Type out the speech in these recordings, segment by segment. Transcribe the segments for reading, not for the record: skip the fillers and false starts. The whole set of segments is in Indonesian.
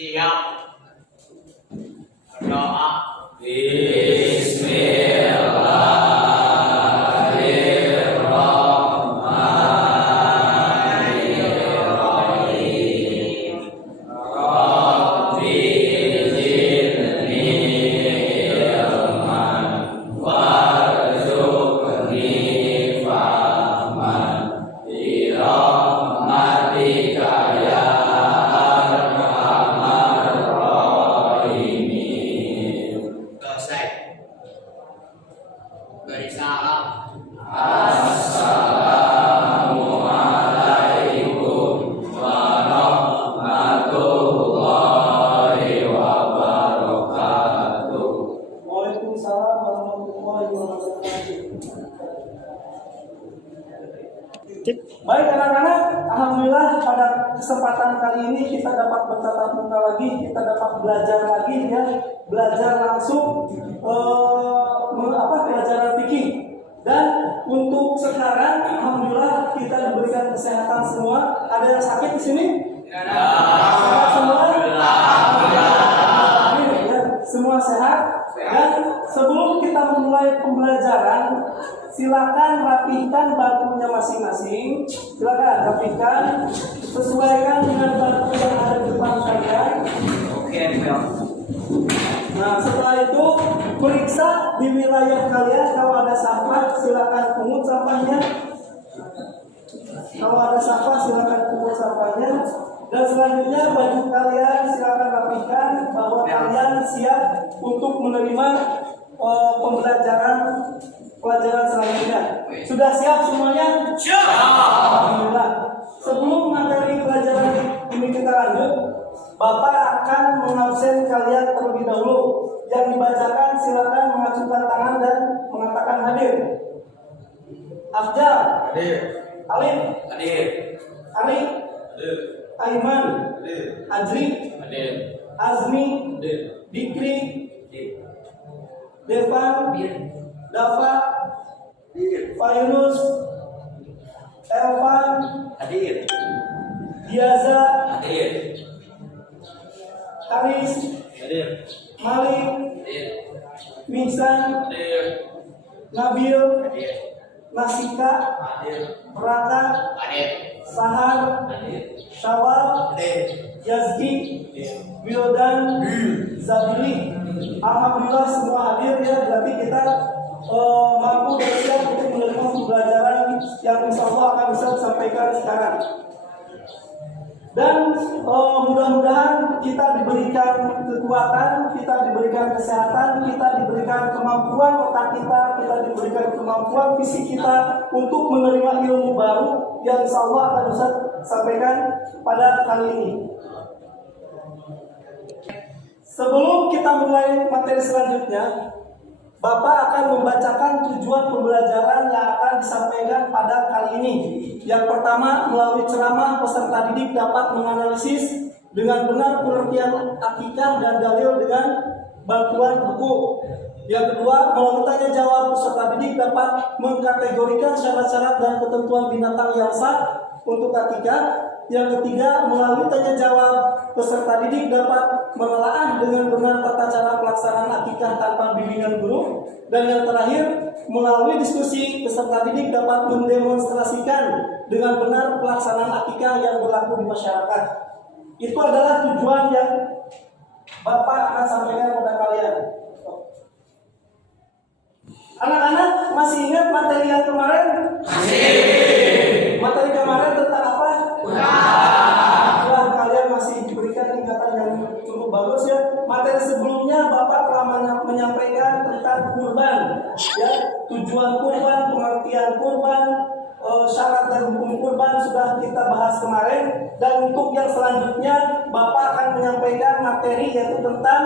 Siap. Berdoa. Selesai. Beri salam. Waalaikumsalam warahmatullahi wabarakatuh. Baik anak-anak, alhamdulillah pada kesempatan kali ini kita dapat bertatap muka lagi, kita dapat belajar lagi ya, belajar langsung pelajaran fikih. Dan untuk sekarang alhamdulillah kita diberikan kesehatan semua. Ada yang sakit di sini? Sehat semua? Amin, ya. Semua sehat. Dan sebelum kita memulai pembelajaran, silakan rapihkan bangkunya masing-masing. Silakan rapihkan, sesuaikan dengan bangku yang ada di depan kalian. Oke, Bel. Nah, setelah itu periksa di wilayah kalian. Kalau ada sampah, silakan pungut sampahnya. Kalau ada sampah, silakan pungut sampahnya. Dan selanjutnya baju kalian silakan rapihkan bahwa kalian siap untuk menerima pelajaran selanjutnya. Sudah siap semuanya? Siap. Alhamdulillah. Sebelum materi pelajaran ini kita lanjut, Bapak akan mengabsen kalian terlebih dahulu. Yang dibacakan silakan mengacungkan tangan dan mengatakan hadir. Afjal, Hadir. Alif, Hadir. Ari, Hadir. Aiman, Hadir. Ajri, Hadir. Azmi, Hadir. Dikri, Hadir. Devan, Dafa, Fayunus, Elvan, Hadir. Diaza, Hadir. Haris, Hadir. Malik, Hadir. Mihsan, Hadir. Nabil, Hadir. Nasika, Hadir. Raka, Hadir. Sahar, Hadir. Syawal, Hadir. Yazgi, Hadir. Wildan, Zabili. Alhamdulillah semua hadir ya. Berarti kita mampu dan siap untuk menerima pembelajaran yang insya Allah akan bisa disampaikan sekarang. Dan mudah-mudahan kita diberikan kekuatan, kita diberikan kesehatan, kita diberikan kemampuan otak kita diberikan kemampuan fisik kita untuk menerima ilmu baru yang insya Allah akan bisa sampaikan pada kali ini. Sebelum kita mulai materi selanjutnya, Bapak akan membacakan tujuan pembelajaran yang akan disampaikan pada kali ini. Yang pertama, melalui ceramah peserta didik dapat menganalisis dengan benar pengertian akikah dan dalil dengan bantuan buku. Yang kedua, melalui tanya jawab peserta didik dapat mengkategorikan syarat-syarat dan ketentuan binatang yang sah untuk akikah. Yang ketiga, melalui tanya jawab peserta didik dapat menelaah dengan benar tata cara pelaksanaan akikah tanpa bimbingan guru. Dan yang terakhir, melalui diskusi peserta didik dapat mendemonstrasikan dengan benar pelaksanaan akikah yang berlaku di masyarakat. Itu adalah tujuan yang Bapak akan sampaikan kepada kalian. Anak-anak masih ingat materi yang kemarin? Materi kemarin tentang apa? Wah, kalian masih diberikan ingatan yang cukup bagus ya. Materi sebelumnya Bapak telah menyampaikan tentang kurban, ya, tujuan kurban, pengertian kurban, syarat dan hukum kurban sudah kita bahas kemarin. Dan untuk yang selanjutnya Bapak akan menyampaikan materi yaitu tentang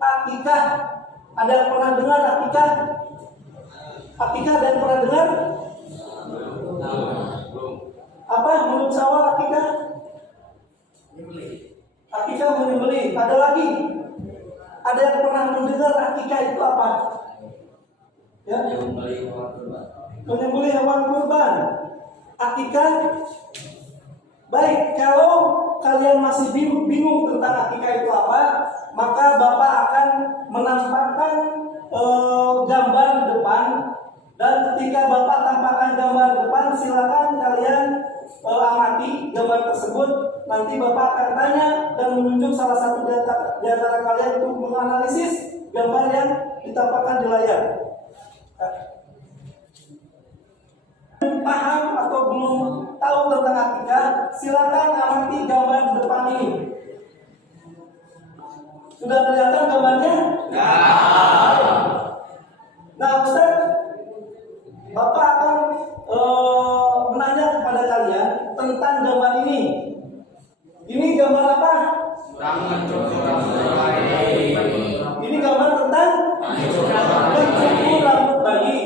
akikah. Ada yang pernah dengar akikah? Akikah dan pernah dengar? Apa menurut sawal akikah? Akikah menyembelih. Ada lagi? Ada yang pernah mendengar akikah itu apa? Ya? Menyembelih hewan kurban. Akikah Baik, kalau kalian masih bingung tentang akikah itu apa, maka Bapak akan menampakkan gambar depan, dan ketika Bapak tampakkan gambar depan, silakan kalian amati gambar tersebut. Nanti Bapak akan tanya dan menunjuk salah satu di antara kalian untuk menganalisis gambar yang ditampakkan di layar. Paham atau belum tahu tentang akikah, silakan amati gambar depan ini. Sudah kelihatan gambarnya? Nah, Ustaz, Bapak akan menanya kepada kalian tentang gambar ini. Ini gambar apa? Ini gambar tentang mencukur rambut bayi.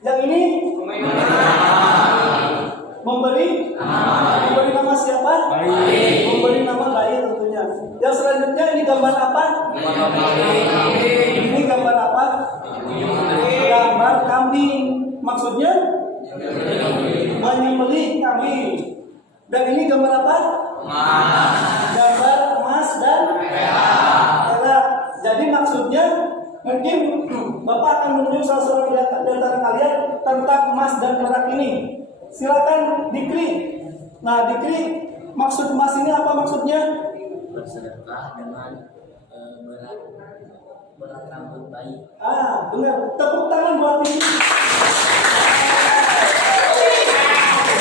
Yang ini memberi nama siapa? Memberi nama bayi tentunya. Yang selanjutnya ini gambar apa? Ini gambar apa? Gambar kambing. Maksudnya menyembelih kambing. Dan ini gambar apa? Gambar emas dan perak. Jadi maksudnya mungkin Bapak akan menunjuk salah seorang di antara kalian tentang emas dan perak ini. Silakan diklik. Nah, diklik maksud emas ini apa maksudnya? Bersedekah dengan berat rambut bayi. Benar. Tepuk tangan buat ini.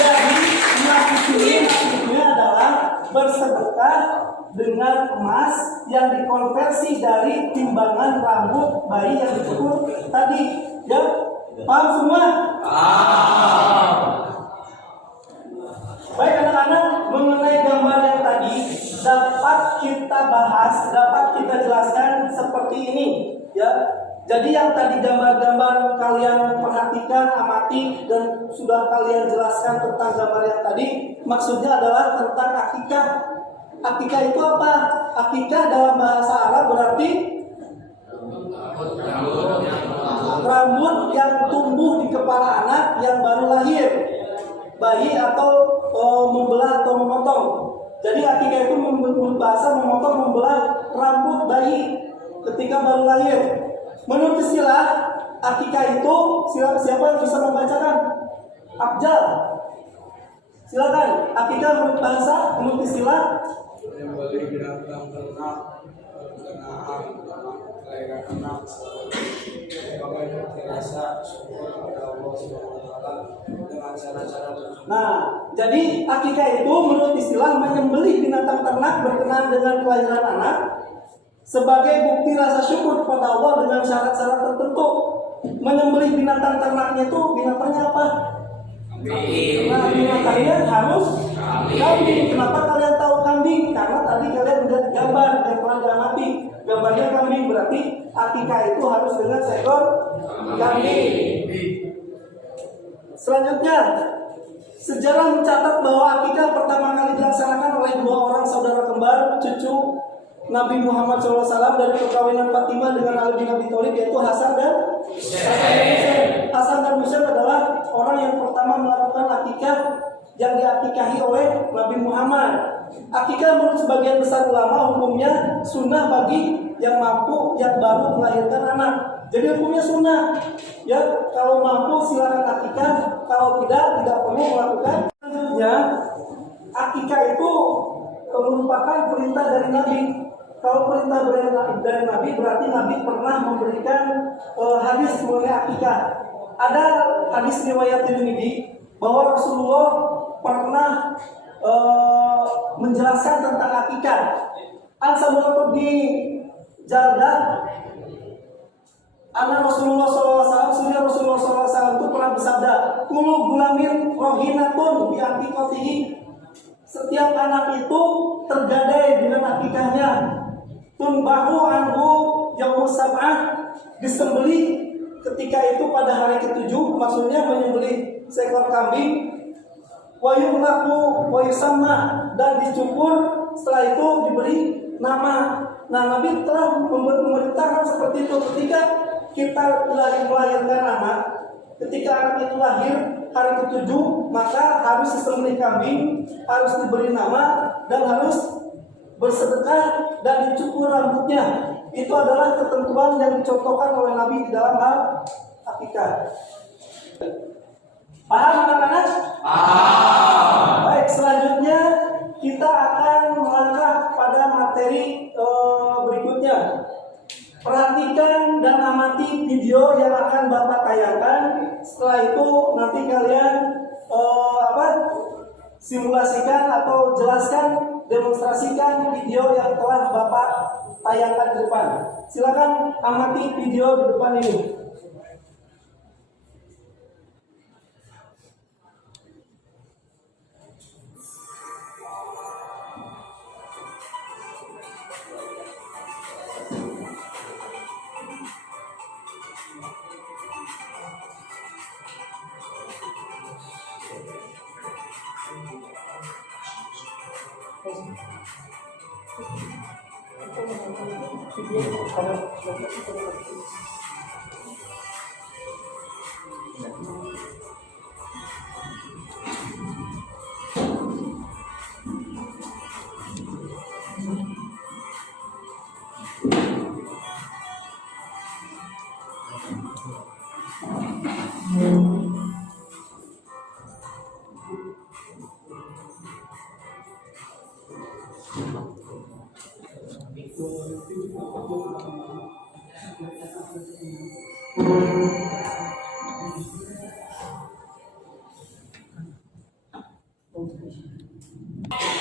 Jadi emas ini maksudnya adalah bersedekah dengan emas yang dikonversi dari timbangan rambut bayi yang dicukur tadi. Ya, paham semua? Baik anak-anak, mengenai gambar yang tadi dapat kita bahas, dapat kita jelaskan seperti ini, ya. Jadi yang tadi gambar-gambar kalian perhatikan, amati, dan sudah kalian jelaskan tentang gambar yang tadi, maksudnya adalah tentang akikah. Akikah itu apa? Akikah dalam bahasa Arab berarti rambut yang tumbuh di kepala anak yang baru lahir, bayi atau membelah atau memotong. Jadi akikah itu bahasa memotong, membelah rambut bayi ketika baru lahir. Menurut istilah akikah itu, siapa yang bisa membacakan? Abjal. Silakan. Akikah menurut bahasa, menurut istilah menyembelih binatang ternak berkenaan kelahiran anak sebagai rasa syukur kepada Allah Subhanahu wa taala dengan cara-cara tersebut. Nah, jadi akikah itu menurut istilah menyembelih binatang ternak berkenaan dengan kelahiran anak sebagai bukti rasa syukur kepada Allah dengan syarat-syarat tertentu. Menyembelih binatang ternaknya itu binatangnya apa? Nah, binatangnya harus kambing. Kenapa kalian tahu kambing? Karena tadi kalian lihat gambar yang pernah diamati. Gambarnya kambing, berarti akikah itu harus dengan seekor kambing. Selanjutnya, sejarah mencatat bahwa akikah pertama kali dilaksanakan oleh dua orang saudara kembar cucu Nabi Muhammad SAW dari perkawinan Fatimah dengan Ali bin Abi Thalib, yaitu Hasan dan Husain. Hasan dan Husain adalah orang yang pertama melakukan akikah yang diakikahi oleh Nabi Muhammad. Akikah menurut sebagian besar ulama hukumnya sunnah bagi yang mampu yang baru melahirkan anak. Jadi hukumnya sunnah. Ya, kalau mampu silakan akikah, kalau tidak perlu melakukan. Selanjutnya, akikah itu merupakan perintah dari Nabi. Kalau perintah dari Nabi berarti Nabi pernah memberikan hadis mengenai akikah. Ada hadis riwayat Tirmidzi bahwa Rasulullah pernah menjelaskan tentang akikah. An-Samurah di Jaldah, anak Rasulullah SAW, suri Rasulullah SAW itu pernah bersabda, "Kullu gulamin rohinatun bi akikatihi." Setiap anak itu tergadai dengan akikahnya. Tunbahu anhu yaumus sab'ah, disembelih ketika itu pada hari ketujuh, maksudnya menyembelih seekor kambing. Wa yuhlaku wa yusamma, dan dicukur, setelah itu diberi nama. Nah, Nabi telah memerintahkan seperti itu ketika kita melahirkan anak. Ketika anak itu lahir hari ketujuh, maka harus sesembelih kambing, harus diberi nama, dan harus bersedekah dan dicukur rambutnya. Itu adalah ketentuan yang dicontohkan oleh Nabi di dalam hal akikah. Paham anak-anak? Baik, selanjutnya kita akan melangkah pada materi berikutnya. Perhatikan dan amati video yang akan Bapak tayangkan. Setelah itu nanti kalian simulasikan atau jelaskan, demonstrasikan video yang telah Bapak tayangkan di depan. Silakan amati video di depan ini.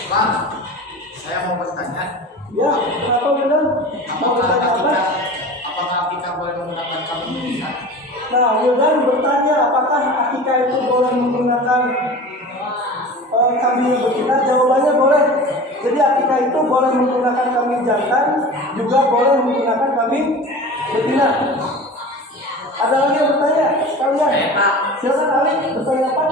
Bang, saya mau bertanya, Ya, kenapa Wildan? Mau bertanya apa? apakah kita boleh menggunakan kambing lihat? Nah, Wildan bertanya apakah akikah itu boleh menggunakan kambing betina? Jawabannya boleh. Jadi akikah itu boleh menggunakan kambing jantan, juga boleh menggunakan kambing betina. Ada lagi yang bertanya? Sekalian. Silakan Ali, bertanya apa?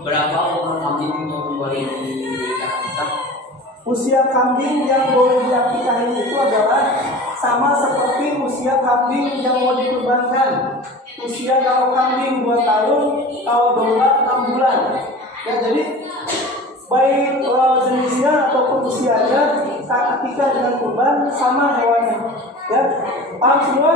Berapa umur kambing yang boleh diakikah? Usia kambing yang boleh diakikahin itu adalah sama seperti usia kambing yang mau dikurbankan. Usia kalau kambing 2 tahun, kalau domba 6 bulan. Ya, jadi baik jenisnya ataupun usianya, akikah dengan kurban sama hewannya. Ya, paham semua?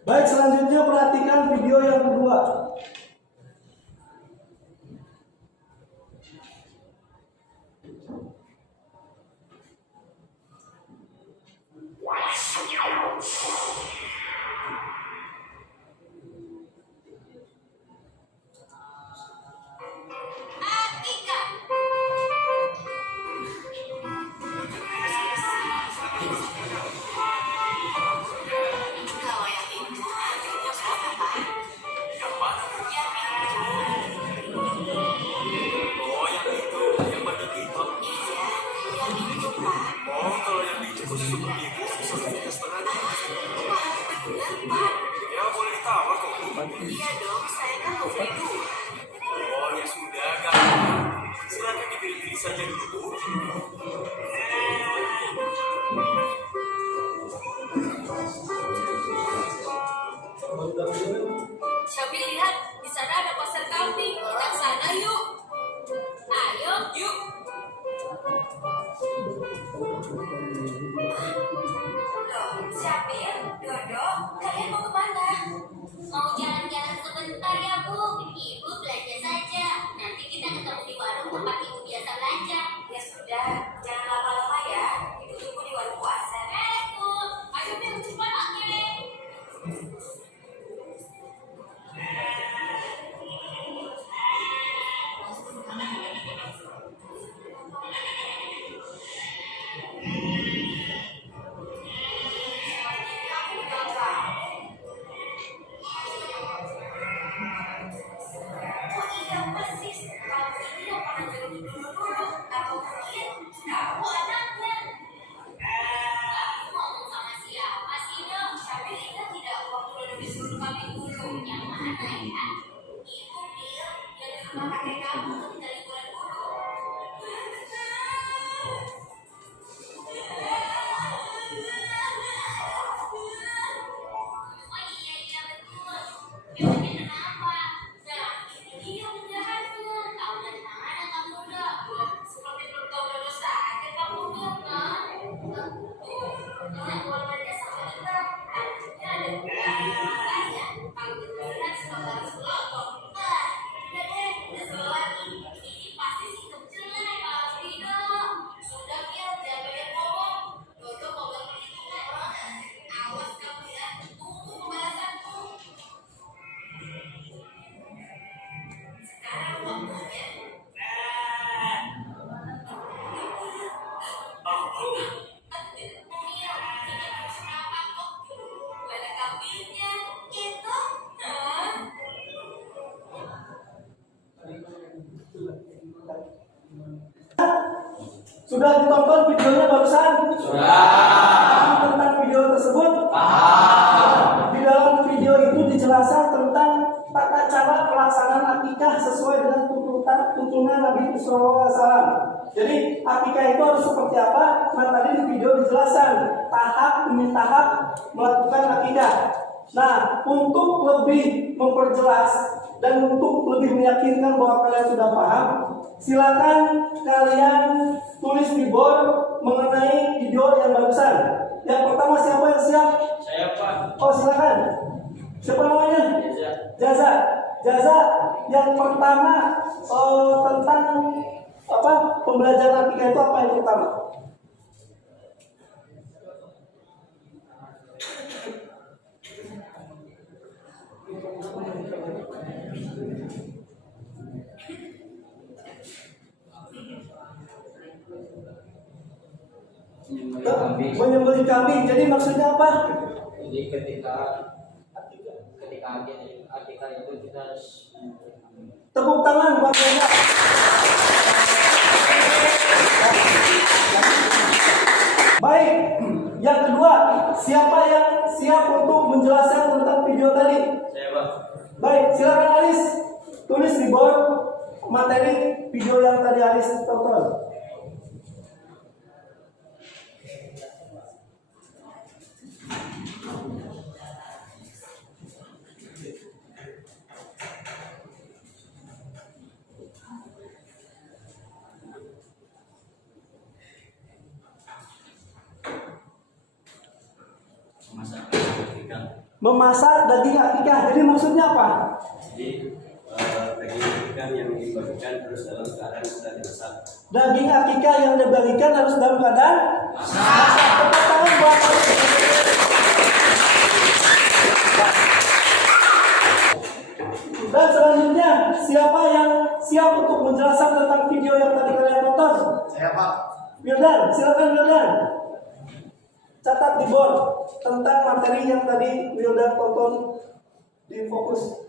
Baik, selanjutnya perhatikan video yang kedua. Iya dong, saya kan mau beli dulu. Oh ya sudah, gampang. Silakan dipilih saja dulu. Syabi lihat, di sana ada pasar kambing. Kita ke sana yuk. Ayo, yuk. Loh, Syafir, Dodo, kalian mau kemana? Mau jalan-jalan sebentar ya, Bu. Sudah ditonton videonya barusan? Sudah. Tentang video tersebut? Paham. Di dalam video itu dijelaskan tentang tata cara pelaksanaan akikah sesuai dengan tuntunan Nabi Sallallahu Alaihi Wasallam. Jadi akikah itu harus seperti apa? Nah tadi di video dijelaskan tahap demi tahap melakukan akikah. Nah untuk lebih memperjelas dan untuk lebih meyakinkan bahwa kalian sudah paham, silakan kalian tulis di board mengenai video yang barusan. Yang pertama siapa yang siap? Saya Pak. Oh silakan. Siapa namanya? Jaza. Jaza. Yang pertama tentang apa? Pembelajaran akikah itu apa yang pertama? Menyembelih kambing. Jadi maksudnya apa? Jadi ketika akikah itu kita harus Tepuk tangan buat mereka. Baik, yang kedua, siapa yang siap untuk menjelaskan tentang video tadi? Saya Pak. Baik, silakan Alis, tulis di board materi video yang tadi Alis tonton. Memasak daging akikah. Jadi maksudnya apa? Jadi daging ikan yang dibagikan terus dalam keadaan sudah dimasak. Daging akikah yang dibagikan harus dalam keadaan masak. Tepuk tangan buat Alis. Dan selanjutnya, siapa yang siap untuk menjelaskan tentang video yang tadi kalian tonton? Saya Pak. Wildan, silakan Wildan. Catat di board tentang materi yang tadi Wildan tonton di fokus.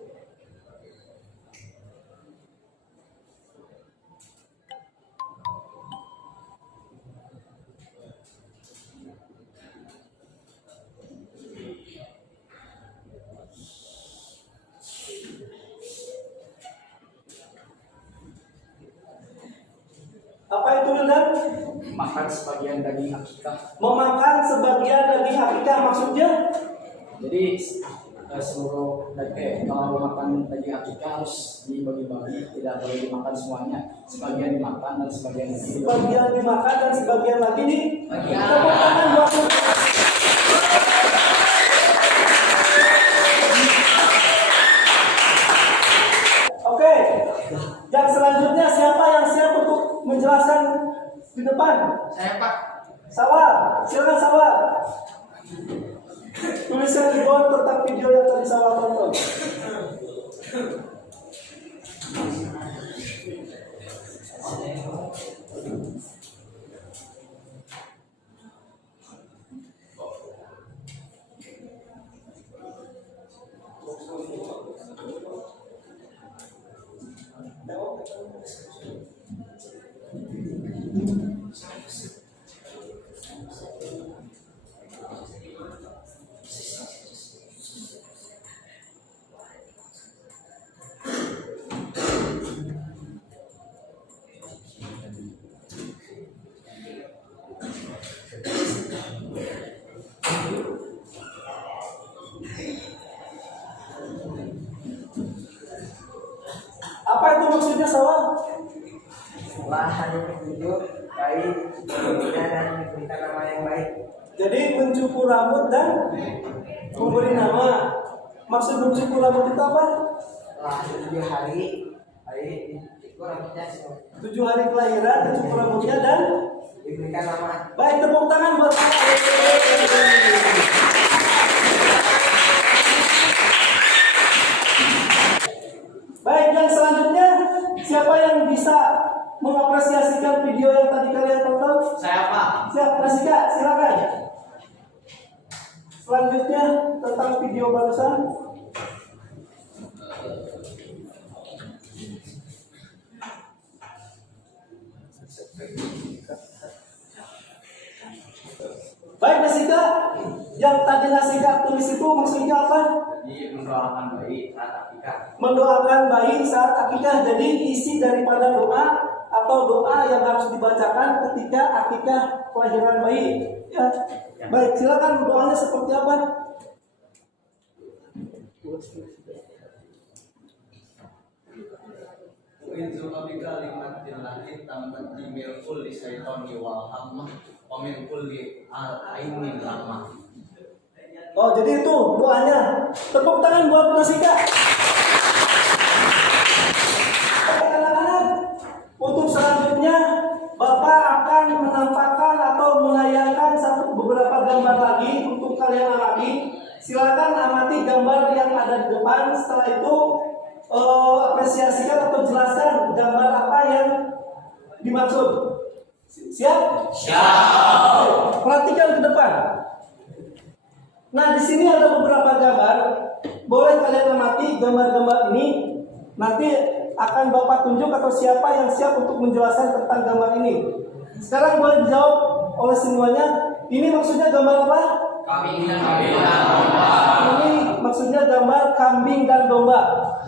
Apa itu Wildan? makan sebagian daging akikah. Memakan sebagian daging akikah maksudnya? Jadi seluruh daging kalau makan daging akikah harus dibagi-bagi, tidak boleh dimakan semuanya. Sebagian dimakan dan sebagian lagi Sebagian dimakan dan sebagian lagi di bagian. tepuk tangan buat Oke, yang selanjutnya siapa yang siap untuk menjelaskan di depan? Saya Pak. Sawa, silakan Sawa. Tuliskan di bawah tentang video yang tadi Sawa tonton. Apa itu maksudnya Sawa? Setelah hanya petunjuk baik dan diberikan nama yang baik. Jadi mencukur rambut dan memberi nama. Maksud mencukur rambut itu apa? Setelah 7 hari baik itu rambutnya 7 hari kelahiran dicukur rambutnya dan diberikan nama. baik, tepuk tangan buat Sawa. Baik, yang selanjutnya siapa yang bisa mengapresiasikan video yang tadi kalian tonton? Saya Pak. Siap, Rasika, silakan. Selanjutnya tentang video barusan. Baik Nasika, yang tadi Nasika tulis itu maksudnya apa? Jadi mendoakan bayi saat akikah. Mendoakan bayi saat akikah. Jadi isi daripada doa atau doa yang harus dibacakan ketika akikah kelahiran bayi. Ya. Baik, silakan doanya seperti apa? Inzu abika limatin lahir tambat dimil kulli syaitoni wal hammah wa min kulli ainin lamah. Oh, jadi itu doanya. Tepuk tangan buat Nasika. Oke, anak-anak, untuk selanjutnya Bapak akan menampakkan atau menayangkan beberapa gambar lagi untuk kalian amati. Silakan amati gambar yang ada di depan. Setelah itu apresiasikan atau jelaskan gambar apa yang dimaksud. Siap? Siap. Perhatikan ke depan. Nah, di sini ada beberapa gambar. Boleh kalian amati gambar-gambar ini. Nanti akan Bapak tunjuk atau siapa yang siap untuk menjelaskan tentang gambar ini. Sekarang boleh dijawab oleh semuanya. Ini maksudnya gambar apa? Kambing dan domba. Ini maksudnya gambar kambing dan domba.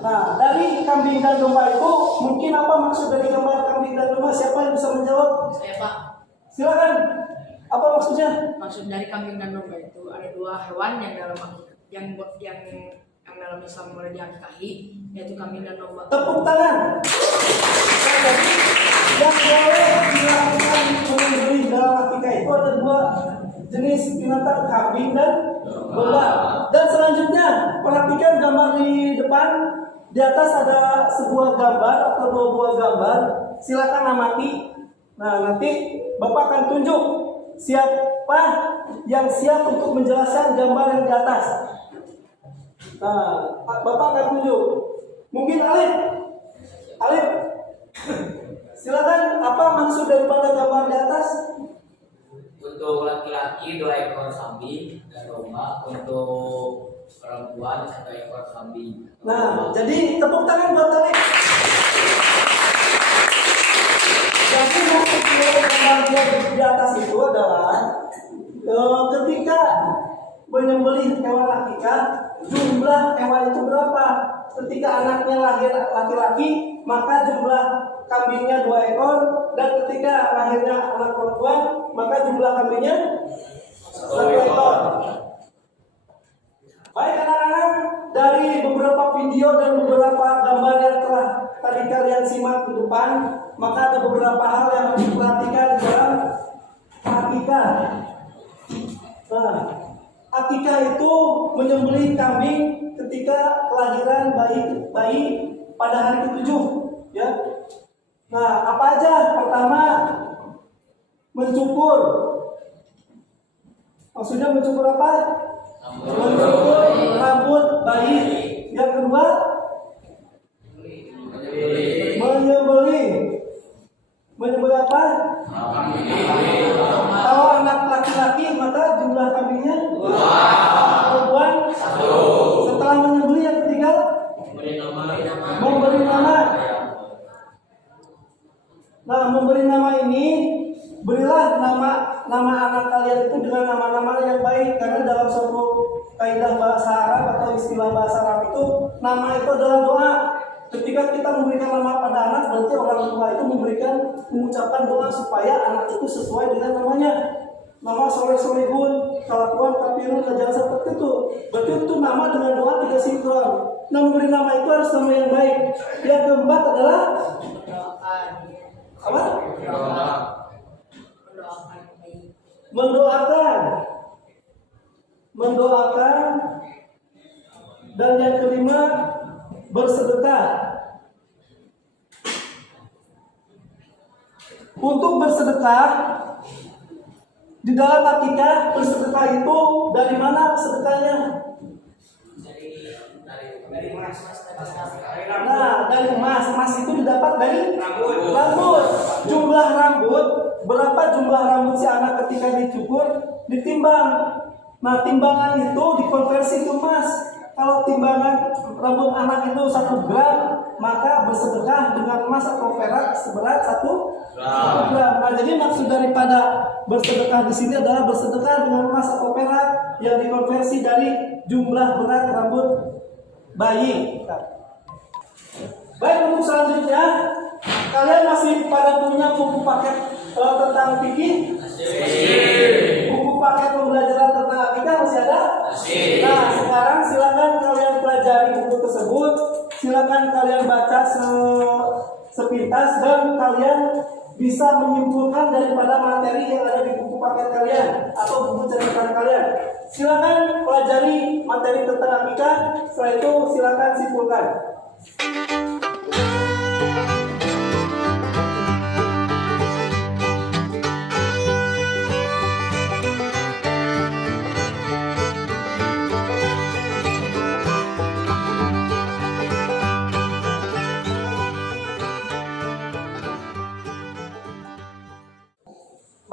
Nah, dari kambing dan domba itu mungkin apa maksud dari gambar kambing dan domba? Siapa yang bisa menjawab? Saya Pak. Silakan. Apa maksudnya? Maksud dari kambing dan domba itu ada dua hewan yang dalam yang dalam Islam boleh diakikahi, yaitu kambing dan domba. Tepuk tangan. Jadi yang boleh dilakukan menyembelih dalam akikah itu ada dua jenis binatang, kambing dan domba. Dan selanjutnya perhatikan gambar di depan. Di atas ada sebuah gambar atau dua buah gambar. Silakan amati. Nah, nanti Bapak akan tunjuk siapa yang siap untuk menjelaskan gambar yang di atas. Nah, Bapak akan tunjuk. Mungkin Alif. Silakan, apa maksud daripada gambar di atas? Untuk laki-laki 2 ekor kambing dan domba. Untuk perempuan 1 ekor kambing. Nah, jadi tepuk tangan buat Alif. Jadi maksud gambar di atas itu adalah ketika menyembelih hewan akikah, jumlah hewan itu berapa? Ketika anaknya lahir laki-laki, maka jumlah kambingnya 2 ekor, dan ketika lahirnya anak perempuan, maka jumlah kambingnya 1 ekor. Baik anak-anak, dari beberapa video dan beberapa gambar yang telah tadi kalian simak di depan, maka ada beberapa hal yang harus diperhatikan dalam akikah. Nah, akikah itu menyembelih kambing ketika kelahiran bayi pada hari ke-7, ya. Nah, apa aja? Pertama, mencukur. Maksudnya mencukur apa? Mencukur rambut bayi. Yang kedua, menyembelih. Menyembelih apa? Kalau anak laki-laki maka jumlah kambingnya 2. Perempuan 1. Setelah menyembelih yang ketiga, memberi nama. Nah, memberi nama ini, berilah nama anak kalian itu dengan nama-nama yang baik, karena dalam suatu kaidah bahasa Arab atau istilah bahasa Arab itu, nama itu adalah doa. Ketika kita memberikan nama pada anak, berarti orang tua itu mengucapkan doa supaya anak itu sesuai dengan namanya. Nama soleh-solehun, kalakuan, kafirun, jangan seperti itu. Berarti itu nama dengan doa tidak sinkron. Nah, memberi nama itu harus nama yang baik. Yang keempat adalah apa? Mendoakan. Dan yang kelima, bersedekah. Untuk bersedekah di dalam akikah, bersedekah itu dari mana sedekahnya? Nah, dari emas. Emas itu didapat dari rambut. Jumlah rambut, berapa jumlah rambut si anak ketika dicukur, ditimbang. Nah, timbangan itu dikonversi ke emas. Kalau timbangan rambut anak itu 1 gram, maka bersedekah dengan emas atau perak seberat 1 gram. Nah, Nah, jadi maksud daripada bersedekah di sini adalah bersedekah dengan emas atau perak yang dikonversi dari jumlah berat rambut bayi. Baik, untuk selanjutnya kalian masih pada punya buku paket tentang fikih? Buku paket pembelajaran tentang akidah masih ada? Nah, sekarang silakan kalian pelajari buku tersebut. Silakan kalian baca sepintas dan kalian bisa menyimpulkan daripada materi yang ada di buku paket kalian atau buku catatan kalian. Silakan pelajari materi tentang akidah. Setelah itu silakan simpulkan.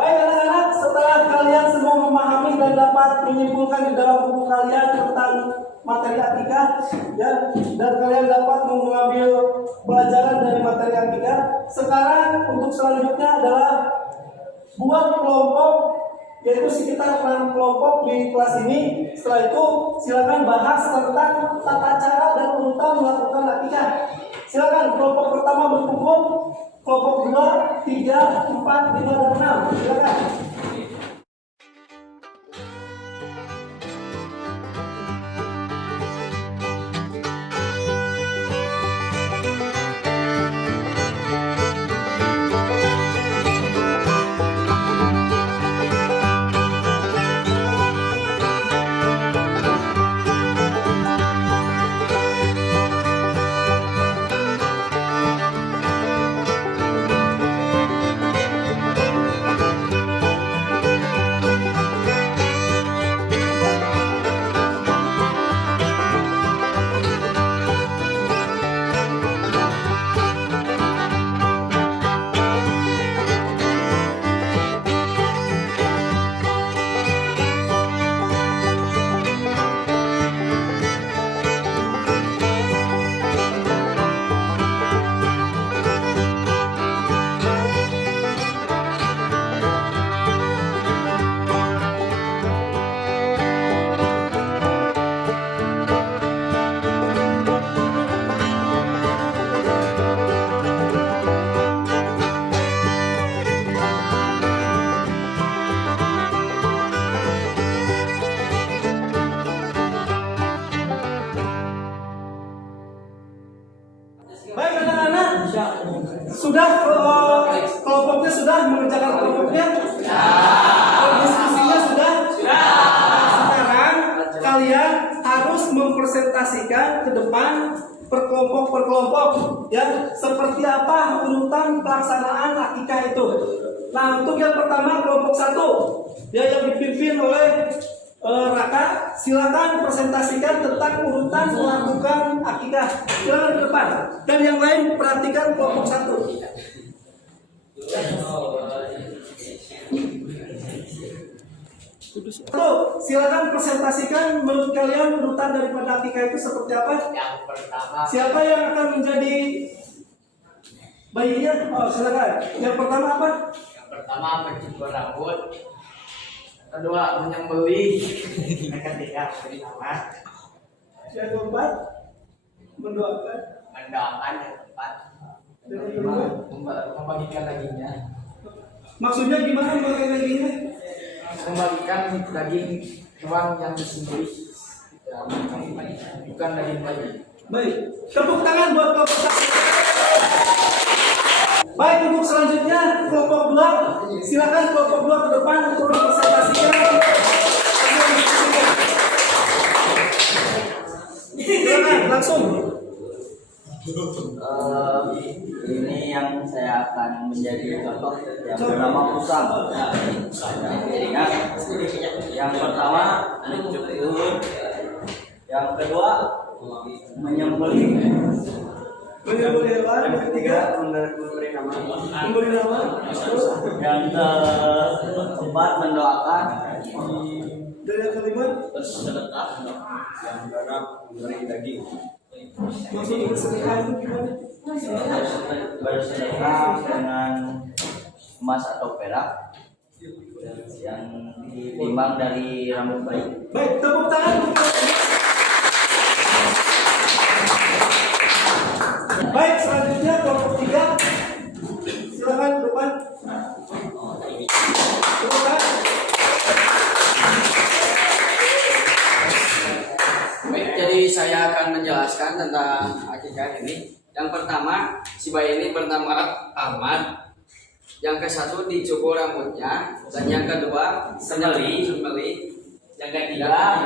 Baik anak-anak, setelah kalian semua memahami dan dapat menyimpulkan di dalam buku kalian tentang materi akikah, ya, dan kalian dapat mengambil pelajaran dari materi akikah, sekarang untuk selanjutnya adalah buat kelompok, yaitu sekitar 6 kelompok di kelas ini. Setelah itu silakan bahas tentang tata cara dan urutan melakukan akikah. Silakan kelompok pertama berkumpul. Kelompok 2, 3, 4, 5, dan 6. Silakan. Baik anak-anak, sudah kelompoknya sudah mengerjakan kelompoknya? Diskusinya sudah? Sekarang kalian harus mempresentasikan ke depan per kelompok ya, seperti apa urutan pelaksanaan akikah itu. Nah, untuk yang pertama kelompok 1 ya, yang dipimpin oleh Raka, silakan presentasikan tentang urutan melakukan akikah. Silakan ke depan. Dan yang lain perhatikan kelompok 1. Silakan presentasikan menurut kalian urutan daripada akikah itu seperti apa? Yang pertama. Siapa yang akan menjadi bayinya? Oh, silakan. Yang pertama apa? Yang pertama mencukur rambut. Kedua menyembelih. Ketiga beri nama. Yang keempat mendoakan. Mendoakan yang keempat. Dan yang kelima Membagikan dagingnya. maksudnya gimana membagikan dagingnya? Membagikan daging hewan yang disembelih. Ya, bukan daging bayi. Baik, tepuk tangan buat kelompok 1. Baik, untuk selanjutnya kelompok 2. Silakan kelompok 2 ke depan untuk mempresentasikan. Silakan langsung. Ini yang saya akan menjadi contoh yang bernama Musang. Yang pertama mencukur, yang kedua menyembelih, Hewan. yang ketiga memberi nama, yang keempat mendoakan, Dan yang kelima bersedekah, yang keenam memberi daging. maksud bersedekah itu gimana? bersedekah dengan emas atau perak yang ditimbang dari rambut bayi. Baik, tepuk tangan. Baik, selanjutnya kelompok 3. Silakan ke depan. Silakan. Baik, jadi saya akan menjelaskan tentang akikah ini. Yang pertama, si bayi ini bernama Ahmad. Yang ke-1 dicukur rambutnya, dan yang kedua sembeli. Yang ketiga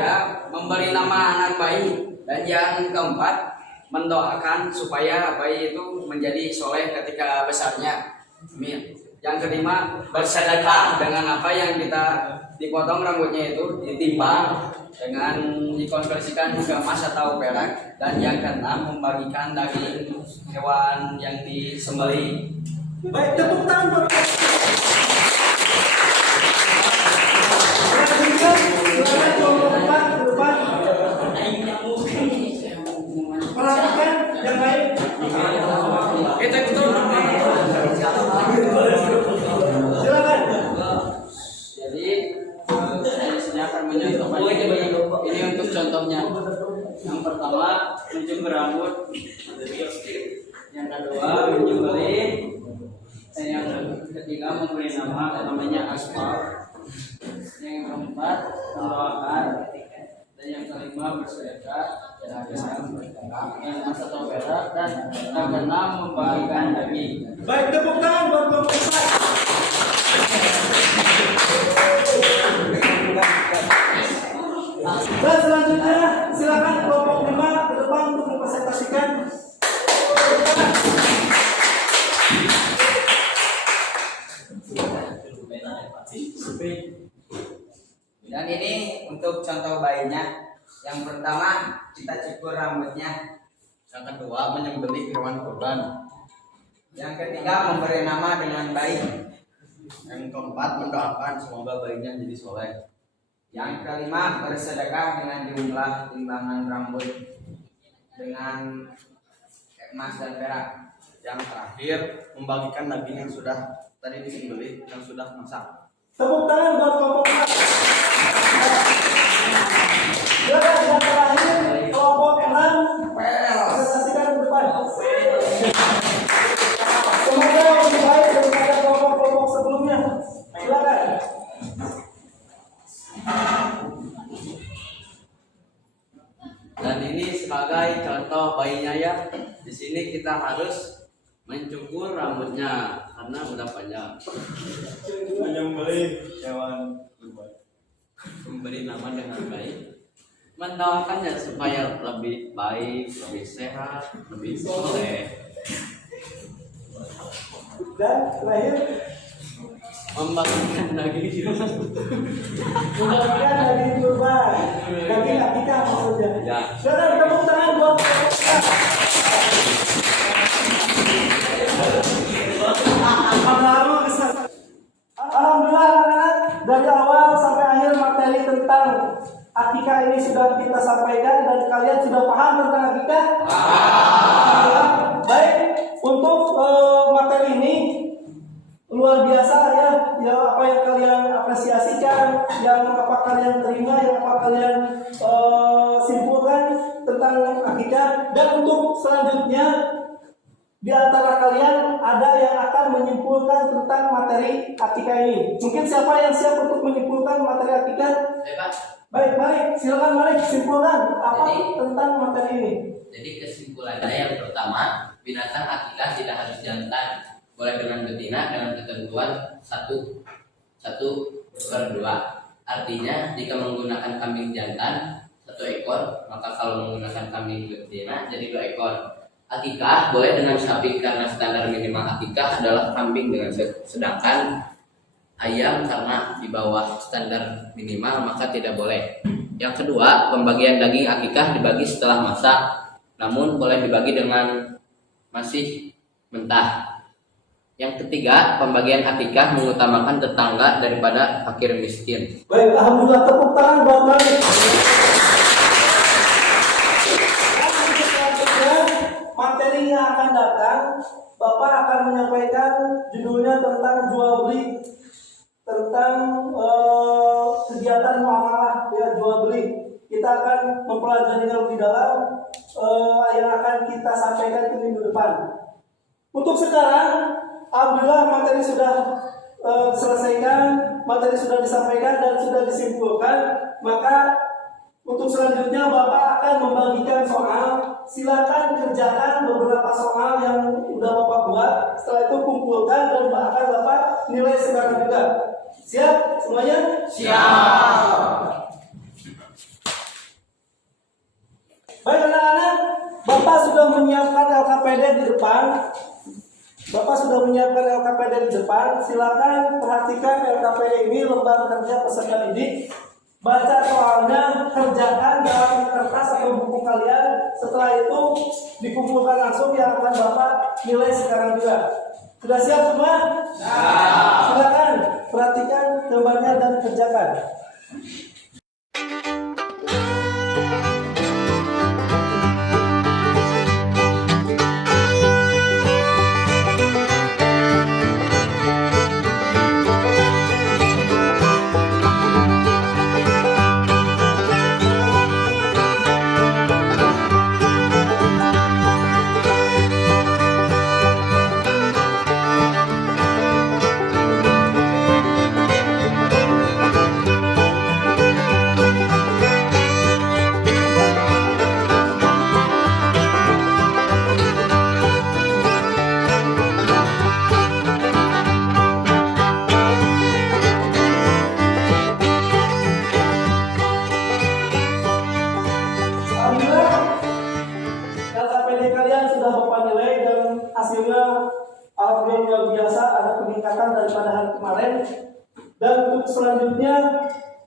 memberi nama anak bayi, dan yang keempat mendoakan supaya bayi itu menjadi soleh ketika besarnya. Amin. Yang kelima bersedekah dengan apa yang kita dipotong rambutnya itu ditimbang dengan dikonversikan ke emas atau perak. Dan yang keenam membagikan daging hewan yang disembelih. Baik, tepuk tangan. Selanjutnya, silakan kelompok 4 ke depan. Perhatikan yang lain. Silakan. Jadi saya akan menyontohkan ini untuk contohnya. Yang pertama mencukur rambut, yang kedua menyembelih, dan yang ketiga memberi nama namanya aspal, yang keempat mendoakan, dan yang kelima bersedekah dengan emas atau perak, dan yang keenam membagikan daging. Baik, tepuk tangan buat kelompok 4. Dan selanjutnya silakan kelompok 5 ke depan untuk mempresentasikan. Dan ini untuk contoh bayinya. Yang pertama kita cukur rambutnya. Yang kedua menyembelih hewan kurban. Yang ketiga memberi nama dengan baik. Yang keempat mendoakan semoga bayinya jadi soleh. Yang kelima bersedekah dengan jumlah timbangan rambut dengan emas dan perak. Yang terakhir membagikan daging yang sudah tadi disembelih yang sudah masak. Tepuk tangan buat kelompok 4. Silakan yang terakhir kelompok 6 presentasikan ke depan. Semoga lebih baik daripada kelompok-kelompok sebelumnya. Silakan. Dan ini sebagai contoh bayinya ya. Di sini kita harus mencukur rambutnya karena udah panjang. Menyembelih hewan kurban. Memberi nama dengan baik. Mendoakannya supaya lebih baik, lebih sehat, lebih soleh. Dan terakhir Membagikan daging. membagikan daging kurban, daging akikah maksudnya. Ya. Silakan tepuk tangan buat kelompok 4. Alhamdulillah anak-anak, dari awal sampai akhir materi tentang akikah ini sudah kita sampaikan dan kalian sudah paham tentang akikah? Alhamdulillah. Baik, untuk materi ini luar biasa ya, apa yang kalian apresiasikan, yang apa kalian terima, yang apa kalian simpulkan tentang akikah. Dan untuk selanjutnya di antara kalian ada yang akan menyimpulkan tentang materi akikah ini. Mungkin siapa yang siap untuk menyimpulkan materi akikah? Baik, Malik, silakan Malik simpulkan apa tentang materi ini. Jadi kesimpulannya yang pertama, binatang akikah tidak harus jantan, boleh dengan betina dengan ketentuan 1/2. Artinya jika menggunakan kambing jantan 1 ekor, maka kalau menggunakan kambing betina jadi 2 ekor. Akikah boleh dengan sapi karena standar minimal akikah adalah kambing dengan sedangkan ayam karena di bawah standar minimal maka tidak boleh. Yang kedua, pembagian daging akikah dibagi setelah masak, namun boleh dibagi dengan masih mentah. Yang ketiga, pembagian akikah mengutamakan tetangga daripada fakir miskin. Baik, alhamdulillah, tepuk tangan buat Malik. Materi yang akan datang Bapak akan menyampaikan judulnya tentang jual beli, tentang kegiatan muamalah ya jual beli. Kita akan mempelajarinya lebih dalam yang akan kita sampaikan ke minggu depan. Untuk sekarang, alhamdulillah materi sudah diselesaikan, materi sudah disampaikan dan sudah disimpulkan. Maka untuk selanjutnya Bapak akan membagikan soal. Silakan kerjakan beberapa soal yang sudah Bapak buat. Setelah itu kumpulkan dan akan Bapak nilai sekarang juga. Siap semuanya? Siap. Baik anak-anak, Bapak sudah menyiapkan LKPD di depan. Bapak sudah menyiapkan LKPD di depan. Silakan perhatikan LKPD ini, lembar kerja peserta didik. Baca soalnya, kerjakan dalam kertas atau buku kalian. Setelah itu dikumpulkan langsung yang akan Bapak nilai sekarang juga. Sudah siap semua? Silakan perhatikan gambarnya dan kerjakan. Alhamdulillah luar biasa, ada peningkatan daripada hari kemarin. Dan untuk selanjutnya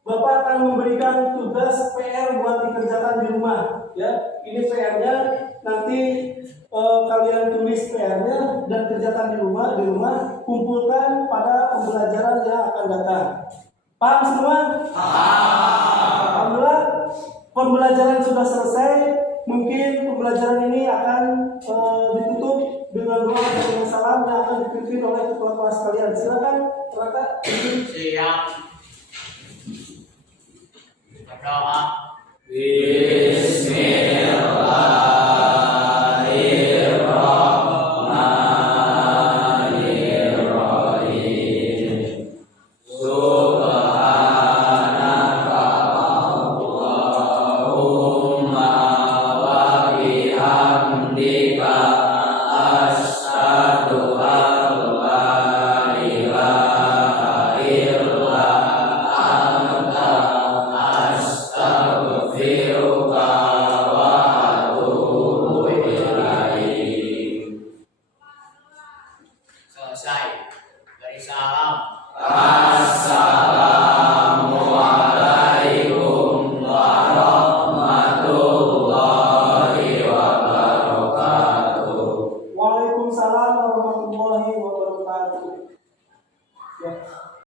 Bapak akan memberikan tugas PR buat dikerjakan di rumah ya. Ini PR-nya nanti kalian tulis PR-nya dan kerjakan di rumah kumpulkan pada pembelajaran yang akan datang. Paham semua? Alhamdulillah pembelajaran sudah selesai. Mungkin pembelajaran ini akan ditutup dengan doa dan salam yang akan dipimpin oleh ketua kelas kalian. Silakan, Raka. Siap. Berdoa. Bismillahirrahmanirrahim.